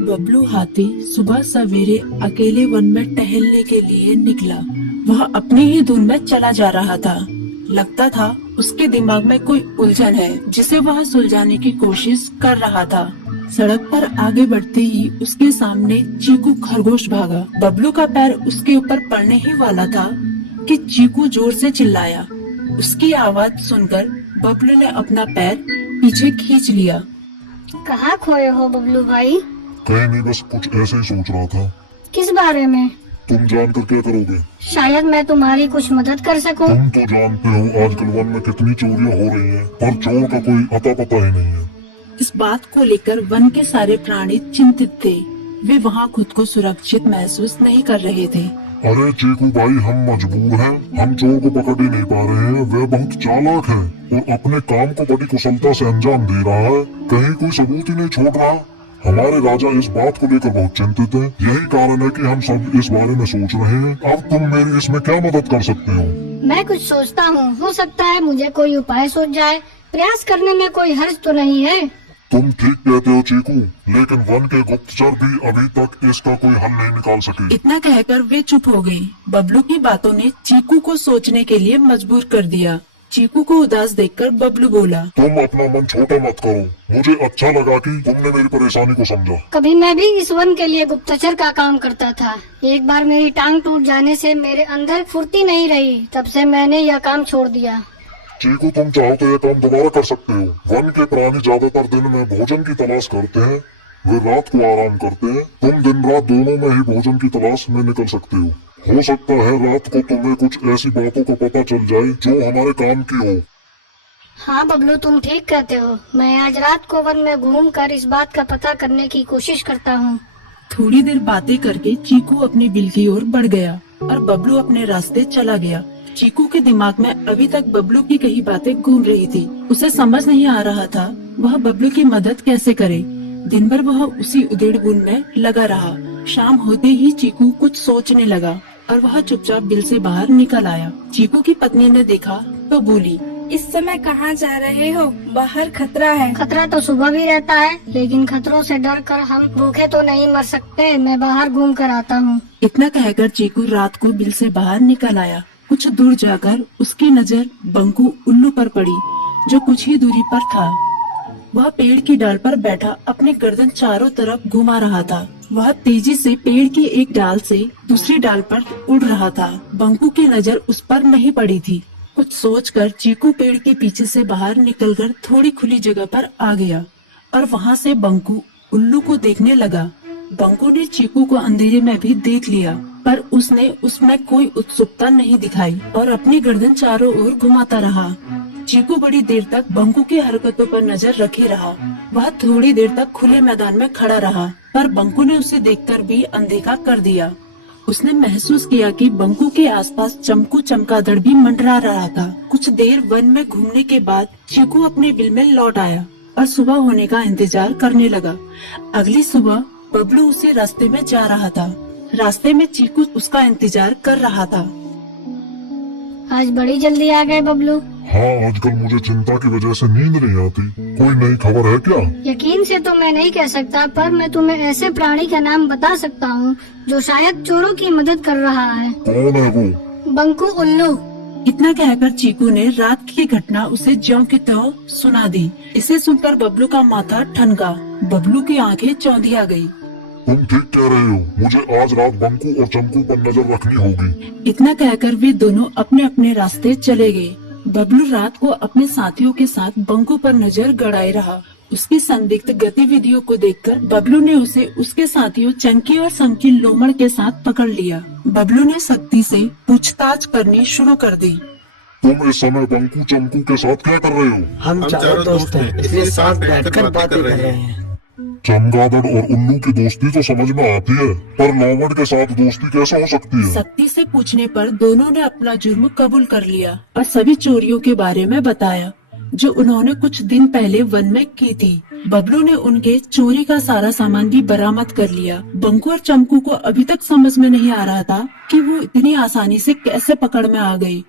बबलू हाथी सुबह सवेरे अकेले वन में टहलने के लिए निकला। वह अपनी ही धुन में चला जा रहा था। लगता था उसके दिमाग में कोई उलझन है जिसे वह सुलझाने की कोशिश कर रहा था। सड़क पर आगे बढ़ते ही उसके सामने चीकू खरगोश भागा। बबलू का पैर उसके ऊपर पड़ने ही वाला था कि चीकू जोर से चिल्लाया। उसकी आवाज सुनकर बबलू ने अपना पैर पीछे खींच लिया। कहाँ खोए हो बबलू भाई? कहीं नहीं, बस कुछ ऐसे ही सोच रहा था। किस बारे में? तुम जानकर क्या करोगे? शायद मैं तुम्हारी कुछ मदद कर सकूं। तुम तो जानते हो आजकल वन में कितनी चोरियां हो रही हैं, पर चोर का कोई अता पता ही नहीं है। इस बात को लेकर वन के सारे प्राणी चिंतित थे। वे वहाँ खुद को सुरक्षित महसूस नहीं कर रहे थे। अरे चीकू भाई, हम मजबूर हैं। हम चोर को पकड़ ही नहीं पा रहे हैं। वह बहुत चालाक है और अपने काम को बड़ी कुशलता से अंजाम दे रहा है। कहीं कोई सबूत ही नहीं छोड़ रहा। हमारे राजा इस बात को लेकर बहुत चिंतित हैं। यही कारण है कि हम सब इस बारे में सोच रहे हैं। अब तुम मेरी इसमें क्या मदद कर सकते हो? मैं कुछ सोचता हूँ, हो सकता है मुझे कोई उपाय सूझ जाए। प्रयास करने में कोई हर्ज तो नहीं है। तुम ठीक कहते हो चीकू, लेकिन वन के गुप्तचर भी अभी तक इसका कोई हल नहीं निकाल सके। इतना कहकर वे चुप हो गए। बबलू की बातों ने चीकू को सोचने के लिए मजबूर कर दिया। चीकू को उदास देखकर बबलू बोला, तुम अपना मन छोटा मत करो। मुझे अच्छा लगा कि तुमने मेरी परेशानी को समझा। कभी मैं भी इस वन के लिए गुप्तचर का काम करता था। एक बार मेरी टांग टूट जाने से मेरे अंदर फुर्ती नहीं रही। तब से मैंने यह काम छोड़ दिया। चीकू, तुम चाहो तो यह काम दोबारा कर सकते हो। वन के प्राणी ज्यादातर दिन में भोजन की तलाश करते हैं, वे रात को आराम करते हैं। तुम दिन रात दोनों में ही भोजन की तलाश में निकल सकते हो। हो सकता है रात को तुम्हें कुछ ऐसी बातों का पता चल जाए जो हमारे काम की हो। हाँ बबलू, तुम ठीक कहते हो। मैं आज रात को वन में घूमकर इस बात का पता करने की कोशिश करता हूँ। थोड़ी देर बातें करके चीकू अपनी बिल की ओर बढ़ गया और बबलू अपने रास्ते चला गया। चीकू के दिमाग में अभी तक बबलू की कई बातें घूम रही थी। उसे समझ नहीं आ रहा था वह बबलू की मदद कैसे करे। दिन भर वह उसी उधेड़-बुन में लगा रहा। शाम होते ही चीकू कुछ सोचने लगा और वह चुपचाप बिल से बाहर निकल आया। चीकू की पत्नी ने देखा तो बोली, इस समय कहाँ जा रहे हो? बाहर खतरा है। खतरा तो सुबह भी रहता है, लेकिन खतरों से डर कर हम भूखे तो नहीं मर सकते। मैं बाहर घूम कर आता हूँ। इतना कहकर चीकू रात को बिल से बाहर निकल आया। कुछ दूर जाकर उसकी नजर बंकू उल्लू पर पड़ी, जो कुछ ही दूरी पर था। वह पेड़ की डाल पर बैठा अपनी गर्दन चारों तरफ घुमा रहा था। वह तेजी से पेड़ की एक डाल से दूसरी डाल पर उड़ रहा था। बंकू की नजर उस पर नहीं पड़ी थी। कुछ सोचकर चीकू पेड़ के पीछे से बाहर निकलकर थोड़ी खुली जगह पर आ गया और वहाँ से बंकू उल्लू को देखने लगा। बंकू ने चीकू को अंधेरे में भी देख लिया, पर उसने उसमें कोई उत्सुकता नहीं दिखाई और अपनी गर्दन चारों ओर घुमाता रहा। चीकू बड़ी देर तक बंकू की हरकतों पर नजर रखे रहा। वह थोड़ी देर तक खुले मैदान में खड़ा रहा, पर बंकू ने उसे देखकर भी अनदेखा कर दिया। उसने महसूस किया कि बंकू के आसपास चमकू चमगादड़ भी मंडरा रहा था। कुछ देर वन में घूमने के बाद चीकू अपने बिल में लौट आया और सुबह होने का इंतजार करने लगा। अगली सुबह बबलू उसी रास्ते में जा रहा था। रास्ते में चीकू उसका इंतजार कर रहा था। आज बड़ी जल्दी आ गए बबलू। हाँ, आजकल मुझे चिंता की वजह से नींद नहीं आती। कोई नई खबर है क्या? यकीन से तो मैं नहीं कह सकता, पर मैं तुम्हें ऐसे प्राणी का नाम बता सकता हूँ जो शायद चोरों की मदद कर रहा है। कौन है वो? बंकू उल्लू। इतना कहकर चीकू ने रात की घटना उसे ज्यों की त्यों सुना दी। इसे सुनकर बबलू का माथा ठनका। बबलू की आंखें चौंधिया गई। तुम ठीक कह रहे हो। मुझे आज रात बंकू और चमकू पर नजर रखनी होगी। इतना कहकर वे दोनों अपने अपने रास्ते चले गए। बबलू रात को अपने साथियों के साथ बंकू पर नजर गड़ाए रहा। उसकी संदिग्ध गतिविधियों को देखकर बबलू ने उसे उसके साथियों चंकी और समकी लोमड़ के साथ पकड़ लिया। बबलू ने सख्ती से पूछताछ करनी शुरू कर दी। तुम इस समय बंकू चमकू के साथ क्या कर रहे हो? हम चारों दोस्त हैं, इसलिए साथ बैठकर बातें कर रहे हैं। चमगादड़ और उल्लू की दोस्ती तो समझ में आती है, पर लोमड़ के साथ दोस्ती कैसे हो सकती है? सख्ती से पूछने पर दोनों ने अपना जुर्म कबूल कर लिया और सभी चोरियों के बारे में बताया जो उन्होंने कुछ दिन पहले वन में की थी। बबलू ने उनके चोरी का सारा सामान भी बरामद कर लिया। बंकू और चमकू को अभी तक समझ में नहीं आ रहा था कि वो इतनी आसानी से कैसे पकड़ में आ गए।